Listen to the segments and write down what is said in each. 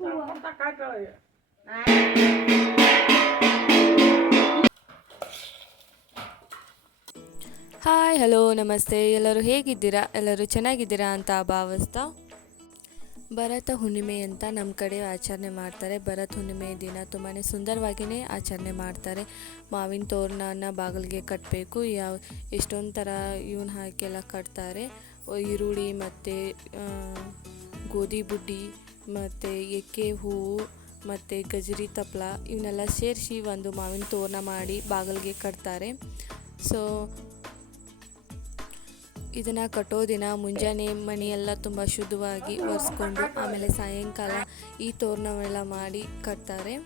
Hi hello ನಮಸ್ತೆ. ಎಲ್ಲರೂ ಹೇಗಿದ್ದೀರಾ? ಎಲ್ಲರೂ ಚೆನ್ನಾಗಿದ್ದೀರಾ ಅಂತ ಭಾವಿಸ್ತಾ, ಭರತ ಹುಣ್ಣಿಮೆ ಅಂತ ನಮ್ಮ ಕಡೆ ಆಚರಣೆ ಮಾಡ್ತಾರೆ. ಭರತ ಹುಣ್ಣಿಮೆ ದಿನ ತುಂಬಾ ಸುಂದರವಾಗಿಯೇ ಆಚರಣೆ ಮಾಡ್ತಾರೆ. ಮಾವಿನ ತೋರಣನ ಬಾಗಿಲಿಗೆ ಕಟ್ಟಬೇಕು. ಎಷ್ಟೊಂದು ಥರ ಇವನ್ನ ಹಾಕೆಲ್ಲ ಕಟ್ತಾರೆ. ಈರುಳ್ಳಿ ಮತ್ತು ಗೋಧಿ ಬುಡ್ಡಿ ಮತ್ತು ಎಕ್ಕೆ ಹೂವು ಮತ್ತು ಗಜರಿ ತಪ್ಪಲ ಇವನ್ನೆಲ್ಲ ಸೇರಿಸಿ ಒಂದು ಮಾವಿನ ತೋರಣ ಮಾಡಿ ಬಾಗಿಲಿಗೆ ಕಟ್ತಾರೆ. ಸೊ ಇದನ್ನು ಕಟ್ಟೋ ದಿನ ಮುಂಜಾನೆ ಮನೆಯೆಲ್ಲ ತುಂಬ ಶುದ್ಧವಾಗಿ ಒರೆಸ್ಕೊಂಡು ಆಮೇಲೆ ಸಾಯಂಕಾಲ ಈ ತೋರಣವೆಲ್ಲ ಮಾಡಿ ಕಟ್ತಾರೆ.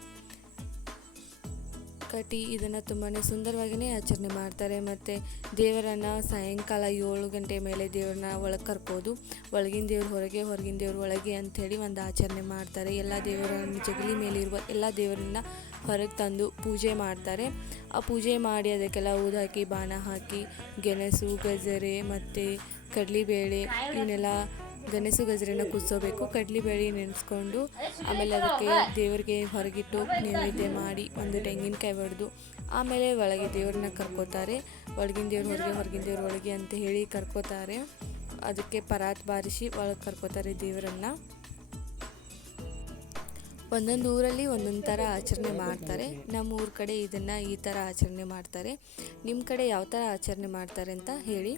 ಕಟ್ಟಿ ಇದನ್ನು ತುಂಬಾ ಸುಂದರವಾಗಿಯೇ ಆಚರಣೆ ಮಾಡ್ತಾರೆ. ಮತ್ತು ದೇವರನ್ನು ಸಾಯಂಕಾಲ 7 ಗಂಟೆ ಮೇಲೆ ದೇವರನ್ನ ಒಳಗೆ ಕರ್ಕೋದು. ಒಳಗಿನ ದೇವ್ರು ಹೊರಗೆ, ಹೊರಗಿನ ದೇವ್ರು ಒಳಗೆ ಅಂಥೇಳಿ ಒಂದು ಆಚರಣೆ ಮಾಡ್ತಾರೆ. ಎಲ್ಲ ದೇವರನ್ನು ಜಗಲಿ ಮೇಲಿರುವ ಎಲ್ಲ ದೇವರನ್ನ ಹೊರಗೆ ತಂದು ಪೂಜೆ ಮಾಡ್ತಾರೆ. ಆ ಪೂಜೆ ಮಾಡಿ ಅದಕ್ಕೆಲ್ಲ ಊದು ಹಾಕಿ ಬಾಣ ಹಾಕಿ ಗೆಣಸು ಗಜರೆ ಮತ್ತು ಕಡಲೆಬೇಳೆ ಇವನ್ನೆಲ್ಲ ಗೆಣಸು ಗಜರೆನ ಕುದಿಸೋಬೇಕು. ಕಡಲೆಬೇಳೆ ನೆನೆಸ್ಕೊಂಡು ಆಮೇಲೆ ಅದಕ್ಕೆ ದೇವರಿಗೆ ಹೊರಗಿಟ್ಟು ನೈವೇದ್ಯ ಮಾಡಿ ಒಂದು ತೆಂಗಿನಕಾಯಿ ಒಡೆದು ಆಮೇಲೆ ಒಳಗೆ ದೇವ್ರನ್ನ ಕರ್ಕೋತಾರೆ. ಒಳಗಿನ ದೇವ್ರು ಹೊರಗೆ, ಹೊರಗಿನ ದೇವ್ರು ಒಳಗೆ ಅಂತ ಹೇಳಿ ಕರ್ಕೋತಾರೆ. ಅದಕ್ಕೆ ಪರಾತ್ ಬಾರಿಸಿ ಒಳಗೆ ಕರ್ಕೋತಾರೆ ದೇವರನ್ನು. ಒಂದೊಂದು ಊರಲ್ಲಿ ಒಂದೊಂದು ಥರ ಆಚರಣೆ ಮಾಡ್ತಾರೆ. ನಮ್ಮ ಊರ ಕಡೆ ಇದನ್ನು ಈ ಥರ ಆಚರಣೆ ಮಾಡ್ತಾರೆ. ನಿಮ್ಮ ಕಡೆ ಯಾವ ಥರ ಆಚರಣೆ ಮಾಡ್ತಾರೆ ಅಂತ ಹೇಳಿ.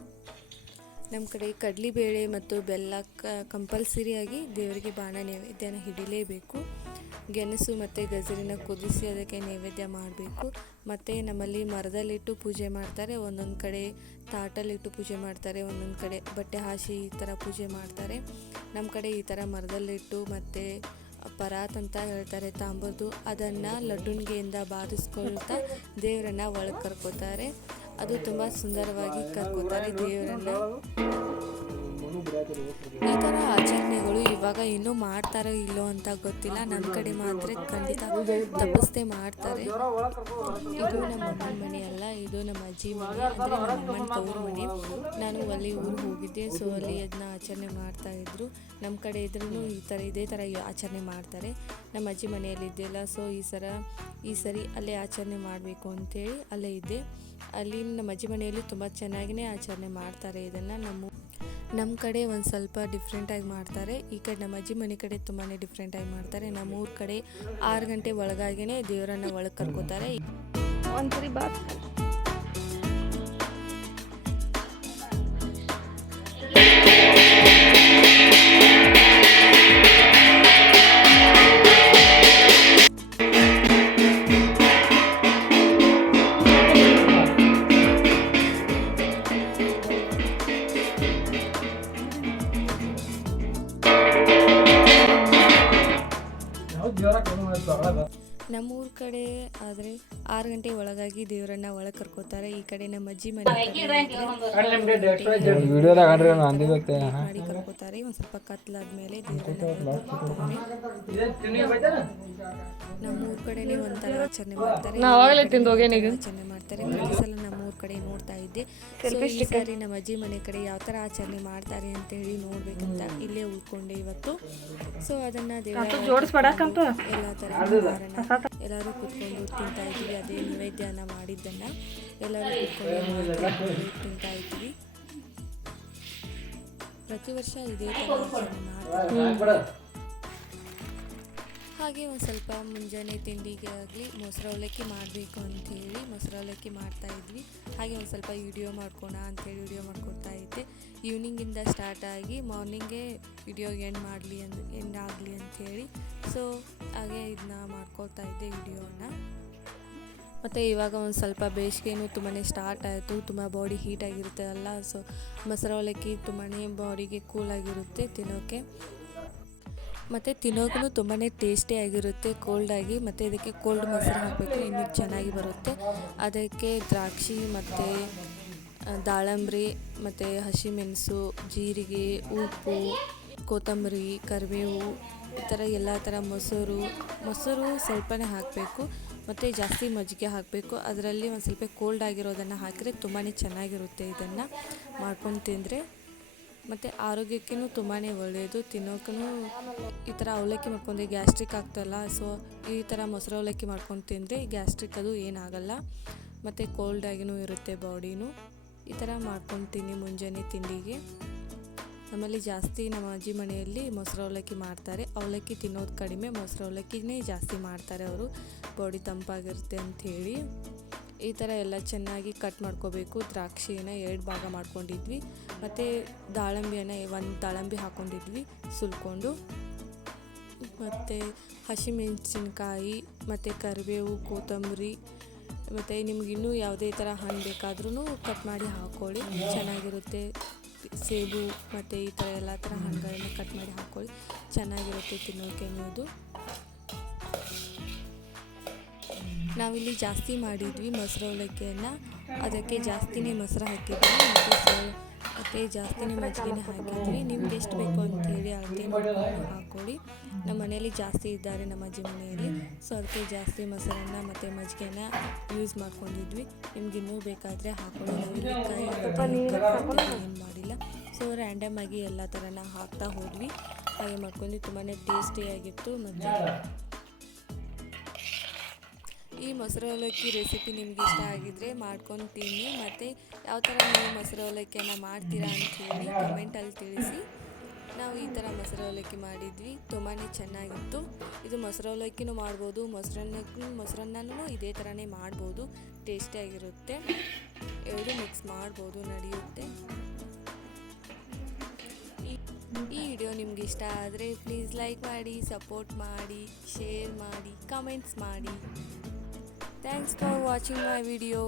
ನಮ್ಮ ಕಡೆ ಕಡಲೆಬೇಳೆ ಮತ್ತು ಬೆಲ್ಲ ಕಂಪಲ್ಸರಿಯಾಗಿ ದೇವರಿಗೆ ಬಾಣ ನೈವೇದ್ಯನ ಹಿಡಿಲೇಬೇಕು. ಗೆಣಸು ಮತ್ತು ಗಜರಿನ ಕುದಿಸಿ ಅದಕ್ಕೆ ನೈವೇದ್ಯ ಮಾಡಬೇಕು. ಮತ್ತು ನಮ್ಮಲ್ಲಿ ಮರದಲ್ಲಿಟ್ಟು ಪೂಜೆ ಮಾಡ್ತಾರೆ. ಒಂದೊಂದು ಕಡೆ ತಾಟಲ್ಲಿಟ್ಟು ಪೂಜೆ ಮಾಡ್ತಾರೆ, ಒಂದೊಂದು ಕಡೆ ಬಟ್ಟೆ ಹಾಸಿ ಈ ಥರ ಪೂಜೆ ಮಾಡ್ತಾರೆ. ನಮ್ಮ ಕಡೆ ಈ ಥರ ಮರದಲ್ಲಿಟ್ಟು ಮತ್ತು ಪರಾತ್ ಅಂತ ಹೇಳ್ತಾರೆ ತಾಂಬದ್ದು, ಅದನ್ನು ಲಡ್ಡುಣಿಗೆಯಿಂದ ಬಾರಿಸ್ಕೊಳ್ತಾ ದೇವರನ್ನು ಒಳಗೆ ಕರ್ಕೋತಾರೆ. ಅದು ತುಂಬ ಸುಂದರವಾಗಿ ಕರ್ಕೋತಾರೆ ದೇವರನ್ನು. ಈ ಥರ ಆಚರಣೆಗಳು ಇವಾಗ ಇನ್ನೂ ಮಾಡ್ತಾರೋ ಇಲ್ಲೋ ಅಂತ ಗೊತ್ತಿಲ್ಲ. ನಮ್ಮ ಕಡೆ ಮಾತ್ರ ಖಂಡಿತ ತಪ್ಪಿಸ್ದೇ ಮಾಡ್ತಾರೆ. ಇದು ನಮ್ಮ ಅಮ್ಮನ ಮನೆ ಅಲ್ಲ, ಇದು ನಮ್ಮ ಅಜ್ಜಿ ಮನೆ, ಅಂದರೆ ನಮ್ಮ ಅಮ್ಮನ ತವ್ರ ಮನೆ. ನಾನು ಅಲ್ಲಿ ಊರಿಗೆ ಹೋಗಿದ್ದೆ. ಸೊ ಅಲ್ಲಿ ಅದನ್ನ ಆಚರಣೆ ಮಾಡ್ತಾಯಿದ್ರು. ನಮ್ಮ ಕಡೆ ಇದ್ರೂ ಇದೇ ಥರ ಆಚರಣೆ ಮಾಡ್ತಾರೆ. ನಮ್ಮ ಅಜ್ಜಿ ಮನೆಯಲ್ಲಿದ್ದೆಲ್ಲ. ಸೊ ಈ ಸರಿ ಅಲ್ಲೇ ಆಚರಣೆ ಮಾಡಬೇಕು ಅಂಥೇಳಿ ಅಲ್ಲೇ ಇದ್ದೆ. ಅಲ್ಲಿ ನಮ್ಮ ಅಜ್ಜಿ ಮನೆಯಲ್ಲಿ ತುಂಬ ಚೆನ್ನಾಗಿಯೇ ಆಚರಣೆ ಮಾಡ್ತಾರೆ ಇದನ್ನು. ನಮ್ಮ ಕಡೆ ಒಂದು ಸ್ವಲ್ಪ ಡಿಫ್ರೆಂಟಾಗಿ ಮಾಡ್ತಾರೆ. ಈ ಕಡೆ ನಮ್ಮ ಅಜ್ಜಿ ಮನೆ ಕಡೆ ತುಂಬಾ ಡಿಫ್ರೆಂಟಾಗಿ ಮಾಡ್ತಾರೆ. ನಮ್ಮ ಊರ ಕಡೆ 6 ಗಂಟೆ ಒಳಗಾಗಿಯೇ ದೇವರನ್ನು ಒಳಗೆ ಕರ್ಕೋತಾರೆ. ಒಂದ್ಸರಿ ಬಾತ್ ನಮ್ಮೂರ ಕಡೆ ಆದರೆ 6 ಗಂಟೆ ಒಳಗಾಗಿ ದೇವರನ್ನ ಒಳಗೆ ಕರ್ಕೋತಾರೆ. ಈ ಕಡೆ ನಮ್ಮ ಅಜ್ಜಿ ಮನೆ ಮಾಡಿ ಕರ್ಕೋತಾರೆ. ಒಂದು ಸ್ವಲ್ಪ ಕತ್ಲಾದ್ಮೇಲೆ ದೇವರನ್ನ ನಮ್ಮೂರ ಕಡೆನೇ ಒಂಥರ ಆಚರಣೆ ಮಾಡ್ತಾರೆ. ಆಚರಣೆ ಮಾಡ್ತಾರೆ ಪ್ರತಿ ಸಲ ನಮ್ಮೂರ ಕಡೆ ನೋಡ್ತಾ ಇದ್ದೆ. ಈ ಸಾರಿ ನಮ್ಮ ಅಜ್ಜಿ ಮನೆ ಕಡೆ ಯಾವ ಥರ ಆಚರಣೆ ಮಾಡ್ತಾರೆ ಅಂತ ಹೇಳಿ ನೋಡ್ಬೇಕಂತ ಇಲ್ಲೇ ಉಳ್ಕೊಂಡೆ ಇವತ್ತು. ಸೊ ಅದನ್ನು ದೇವರ ಎಲ್ಲ ಥರ ಎಲ್ಲರೂ ಕುತ್ಕೊಂಡು ತಿಂತಾ ಇದ್ವಿ. ಅದೇ ನೈವೇದ್ಯನ ಮಾಡಿದ್ದನ್ನು ಎಲ್ಲರೂ ಕುತ್ಕೊಂಡು ತಿಂತಾ ಇದ್ವಿ. ಪ್ರತಿ ವರ್ಷ ಇದೇ ಥರ ಆಚರಣೆ ಮಾಡ್ತಾರೆ. ಹಾಗೆ ಒಂದು ಸ್ವಲ್ಪ ಮುಂಜಾನೆ ತಿಂಡಿಗೆ ಆಗಲಿ ಮೊಸರು ಅವಲಕ್ಕಿ ಮಾಡಬೇಕು ಅಂಥೇಳಿ ಮೊಸರು ಅವಲಕ್ಕಿ ಮಾಡ್ತಾಯಿದ್ವಿ. ಹಾಗೆ ಒಂದು ಸ್ವಲ್ಪ ವಿಡಿಯೋ ಮಾಡ್ಕೋಣ ಅಂಥೇಳಿ ವಿಡಿಯೋ ಮಾಡ್ಕೊಡ್ತಾ ಇದ್ದೆ. ಈವ್ನಿಂಗಿಂದ ಸ್ಟಾರ್ಟ್ ಆಗಿ ಮಾರ್ನಿಂಗೇ ವಿಡಿಯೋ ಎಂಡ್ ಆಗಲಿ ಅಂಥೇಳಿ. ಸೊ ಹಾಗೆ ಇದನ್ನ ಮಾಡ್ಕೊಳ್ತಾ ಇದ್ದೆ ವಿಡಿಯೋನ. ಮತ್ತು ಇವಾಗ ಒಂದು ಸ್ವಲ್ಪ ಬೇಸಿಗೆನೂ ತುಂಬಾ ಸ್ಟಾರ್ಟ್ ಆಯಿತು. ತುಂಬ ಬಾಡಿ ಹೀಟಾಗಿರುತ್ತೆ ಅಲ್ಲ. ಸೊ ಮೊಸರು ಅವಲಕ್ಕಿ ತುಂಬಾ ಬಾಡಿಗೆ ಕೂಲಾಗಿರುತ್ತೆ ತಿನ್ನೋಕ್ಕೆ. ಮತ್ತು ತಿನ್ನೋಕ್ಕೂ ತುಂಬಾ ಟೇಸ್ಟಿಯಾಗಿರುತ್ತೆ ಕೋಲ್ಡಾಗಿ. ಮತ್ತು ಇದಕ್ಕೆ ಕೋಲ್ಡ್ ಮೊಸರು ಹಾಕಬೇಕು, ಇನ್ನೂ ಚೆನ್ನಾಗಿ ಬರುತ್ತೆ. ಅದಕ್ಕೆ ದ್ರಾಕ್ಷಿ ಮತ್ತು ದಾಳಂಬ್ರಿ ಮತ್ತು ಹಸಿಮೆಣಸು, ಜೀರಿಗೆ, ಉಪ್ಪು, ಕೊತ್ತಂಬರಿ, ಕರಿಬೇವು ಈ ಥರ ಎಲ್ಲ ಥರ ಮೊಸರು ಸ್ವಲ್ಪನೇ ಹಾಕಬೇಕು. ಮತ್ತು ಜಾಸ್ತಿ ಮಜ್ಜಿಗೆ ಹಾಕಬೇಕು. ಅದರಲ್ಲಿ ಒಂದು ಸ್ವಲ್ಪ ಕೋಲ್ಡ್ ಆಗಿರೋದನ್ನು ಹಾಕಿದ್ರೆ ತುಂಬಾ ಚೆನ್ನಾಗಿರುತ್ತೆ. ಇದನ್ನು ಮಾಡ್ಕೊಂಡು ತಿಂದರೆ ಮತ್ತು ಆರೋಗ್ಯಕ್ಕೂ ತುಂಬಾ ಒಳ್ಳೆಯದು. ತಿನ್ನೋಕ್ಕೂ ಈ ಥರ ಅವಲಕ್ಕಿ ಮಾಡ್ಕೊಂಡ್ರೆ ಗ್ಯಾಸ್ಟ್ರಿಕ್ ಆಗ್ತಲ್ಲ, ಸೊ ಈ ಥರ ಮೊಸರು ಅವಲಕ್ಕಿ ಮಾಡ್ಕೊಂಡು ತಿಂದರೆ ಗ್ಯಾಸ್ಟ್ರಿಕ್ ಅದು ಏನಾಗಲ್ಲ. ಮತ್ತು ಕೋಲ್ಡಾಗಿಯೂ ಇರುತ್ತೆ ಬಾಡಿನೂ. ಈ ಥರ ಮಾಡ್ಕೊಂಡು ತಿನ್ನಿ ಮುಂಜಾನೆ ತಿಂಡಿಗೆ. ನಮ್ಮಲ್ಲಿ ಜಾಸ್ತಿ ನಮ್ಮ ಅಜ್ಜಿ ಮನೆಯಲ್ಲಿ ಮೊಸರು ಅವಲಕ್ಕಿ ಮಾಡ್ತಾರೆ. ಅವಲಕ್ಕಿ ತಿನ್ನೋದು ಕಡಿಮೆ, ಮೊಸರು ಅವಲಕ್ಕಿನೇ ಜಾಸ್ತಿ ಮಾಡ್ತಾರೆ ಅವರು, ಬಾಡಿ ತಂಪಾಗಿರುತ್ತೆ ಅಂಥೇಳಿ. ಈ ಥರ ಎಲ್ಲ ಚೆನ್ನಾಗಿ ಕಟ್ ಮಾಡ್ಕೋಬೇಕು. ದ್ರಾಕ್ಷಿನ 2 ಭಾಗ ಮಾಡ್ಕೊಂಡಿದ್ವಿ, ಮತ್ತು ದಾಳಂಬಿಯನ್ನು 1 ದಾಳಂಬಿ ಹಾಕ್ಕೊಂಡಿದ್ವಿ ಸುಲ್ಕೊಂಡು, ಮತ್ತು ಹಸಿಮೆಣಸಿನ್ಕಾಯಿ ಮತ್ತು ಕರಿಬೇವು, ಕೊತ್ತಂಬರಿ, ಮತ್ತು ನಿಮ್ಗೆ ಇನ್ನೂ ಯಾವುದೇ ಥರ ಹಣ್ಣು ಬೇಕಾದ್ರೂ ಕಟ್ ಮಾಡಿ ಹಾಕ್ಕೊಳ್ಳಿ, ಚೆನ್ನಾಗಿರುತ್ತೆ. ಸೇಬು ಮತ್ತು ಈ ಥರ ಎಲ್ಲ ಥರ ಹಣ್ಣುಗಳನ್ನ ಕಟ್ ಮಾಡಿ ಹಾಕ್ಕೊಳ್ಳಿ, ಚೆನ್ನಾಗಿರುತ್ತೆ ತಿನ್ನೋಕೆ ಅನ್ನೋದು. ನಾವಿಲ್ಲಿ ಜಾಸ್ತಿ ಮಾಡಿದ್ವಿ ಮೊಸರು ಅವಲಕ್ಕಿಯನ್ನು, ಅದಕ್ಕೆ ಜಾಸ್ತಿನೇ ಮೊಸರು ಹಾಕಿದ್ವಿ ಮತ್ತು ಜಾಸ್ತಿನೇ ಮಜ್ಜಿಗೆನೇ ಹಾಕಿದ್ವಿ. ನಿಮ್ಗೆ ಎಷ್ಟು ಬೇಕು ಅಂಥೇಳಿ ಅಳತೆ ಮಾಡ್ಕೊಂಡು ಹಾಕ್ಕೊಳ್ಳಿ. ನಮ್ಮ ಮನೆಯಲ್ಲಿ ಜಾಸ್ತಿ ಇದ್ದಾರೆ ನಮ್ಮ ಅಜ್ಜಿ ಮನೆಯಲ್ಲಿ, ಸೊ ಅದಕ್ಕೆ ಜಾಸ್ತಿ ಮೊಸರನ್ನ ಮತ್ತು ಮಜ್ಜಿಗೆನ ಯೂಸ್ ಮಾಡ್ಕೊಂಡಿದ್ವಿ. ನಿಮ್ಗೆ ಇನ್ನೂ ಬೇಕಾದರೆ ಹಾಕ್ಕೊಳ್ಳಿ. ಏನು ಮಾಡಿಲ್ಲ, ಸೊ ರ್ಯಾಂಡಮ್ ಆಗಿ ಎಲ್ಲ ಥರನ ಹಾಕ್ತಾ ಹೋದ್ವಿ. ಹಾಗೆ ಮಾಡ್ಕೊಂಡು ತುಂಬಾ ಟೇಸ್ಟಿಯಾಗಿತ್ತು. ಮತ್ತು ಈ ಮೊಸರು ಅವಲಕ್ಕಿ ರೆಸಿಪಿ ನಿಮ್ಗೆ ಇಷ್ಟ ಆಗಿದ್ದರೆ ಮಾಡ್ಕೊಂಡು ತಿನ್ನಿ, ಮತ್ತು ಯಾವ ಥರ ನೀವು ಮೊಸರು ಅವಲಕ್ಕಿಯನ್ನು ಮಾಡ್ತೀರಾ ಅಂಥೇಳಿ ಕಮೆಂಟಲ್ಲಿ ತಿಳಿಸಿ. ನಾವು ಈ ಥರ ಮೊಸರು ಅವಲಕ್ಕಿ ಮಾಡಿದ್ವಿ, ತುಂಬಾ ಚೆನ್ನಾಗಿತ್ತು. ಇದು ಮೊಸರು ಅವಲಕ್ಕಿನೂ ಮಾಡ್ಬೋದು, ಮೊಸರನ್ನೂ ಇದೇ ಥರನೇ ಮಾಡ್ಬೋದು, ಟೇಸ್ಟಿಯಾಗಿರುತ್ತೆ. ಎರಡು ಮಿಕ್ಸ್ ಮಾಡ್ಬೋದು, ನಡೆಯುತ್ತೆ. ಈ ವಿಡಿಯೋ ನಿಮ್ಗೆ ಇಷ್ಟ ಆದರೆ ಪ್ಲೀಸ್ ಲೈಕ್ ಮಾಡಿ, ಸಪೋರ್ಟ್ ಮಾಡಿ, ಶೇರ್ ಮಾಡಿ, ಕಮೆಂಟ್ಸ್ ಮಾಡಿ. Thanks for watching my video.